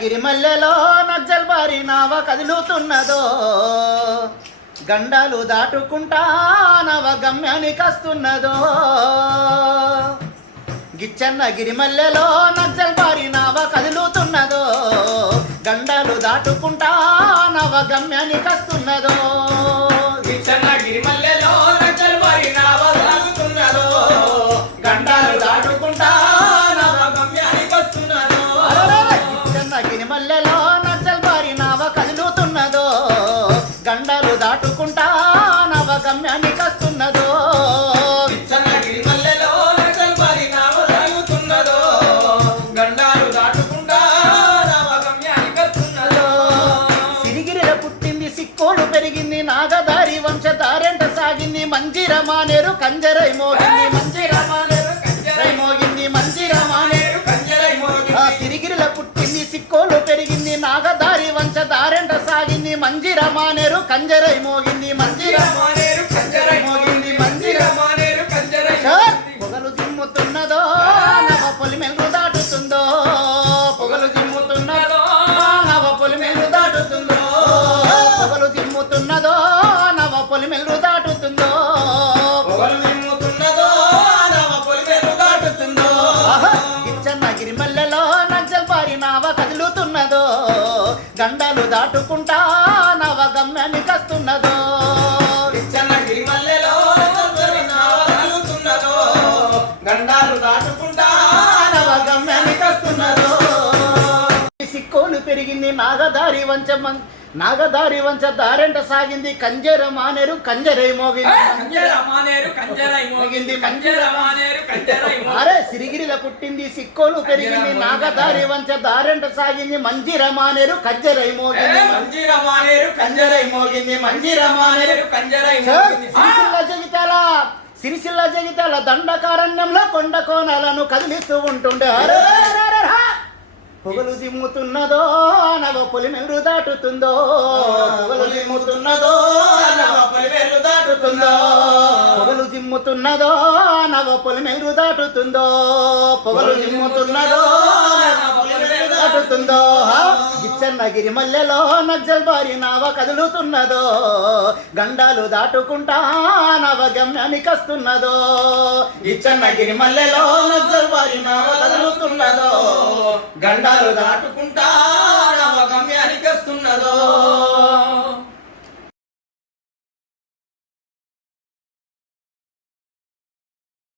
గిరిమల్లెలో నజ్జల్ బారి నావ కదులుతున్నదో? గండాలు దాటుకుంటా నవ గమ్యానికి వస్తున్నదో గిచ్చన్న గిరిమల్లెలో నజ్జల్ బారి నావ కదులుతున్నదో? గండాలు దాటుకుంటా నవ గమ్యానికి వస్తున్నదో సాగింది మంజిర మానేరు కంజరై మోగింది మంజిర మానేరు కంజరై మోగింది మంజిర మానేరు కంజరై మోగింది. ఆ సిరిగిరిల పుట్టింది సిక్కోలు పెరిగింది నాగదారి వంశధారెంట సాగింది మంజిర మానేరు కంజరై మోగింది మంజిర కదులుతున్నదో గండాలు దాటుకుంటా నవ గమ్యానికి వస్తున్నదో చిన్న గిరిమల్లెలో నచ్చని నావ సాగుతున్నదో. గండాలు దాటుకుంటా నవ గమ్యానికి వస్తున్నదో. సిక్కోలు పెరిగింది నాగదారి వంచ నాగదారి వంచ దారెంట సాగింది కంజర మానేరు కంజరై మోగింది అరే సిరిగిరిల పుట్టింది సిక్కోలు పెరిగింది నాగదారి వంచ దారెంట సాగింది మంజిర మానేరు కంజరై ఏ మోగింది మంజీర మానేరు కంజరై మోగింది. మంజీర మానేరు కంజరై జగితాల సిరిసిల్ల జగితాల దండకారణ్యంలో కొండ కోణాలను కదిలిస్తూ ఉంటుండే. అరే. పొగలు దిమ్ముతున్నదో నవ పొలిమెరు దాటుతుందో. పొగలు దిమ్ముతున్నదో నవ పొలిమేరు దాటుతుందో. జిమ్ముతున్నదో నవ పొలిమెరు దాటుతుందో. పొగలు జిమ్ముతున్నదో పొలిమేరు దాటుతుందో. గిచ్చన్న గిరిమల్లెలో నజ్జల్ బారి నావ కదులుతున్నదో. గండాలు దాటుకుంటా నవ గమ్యానికి వస్తున్నదో గిచ్చన్న గిరిమల్లెలో నజ్జల్ బారి నావ కదులుతున్నదో. గండాలు దాటుకుంటా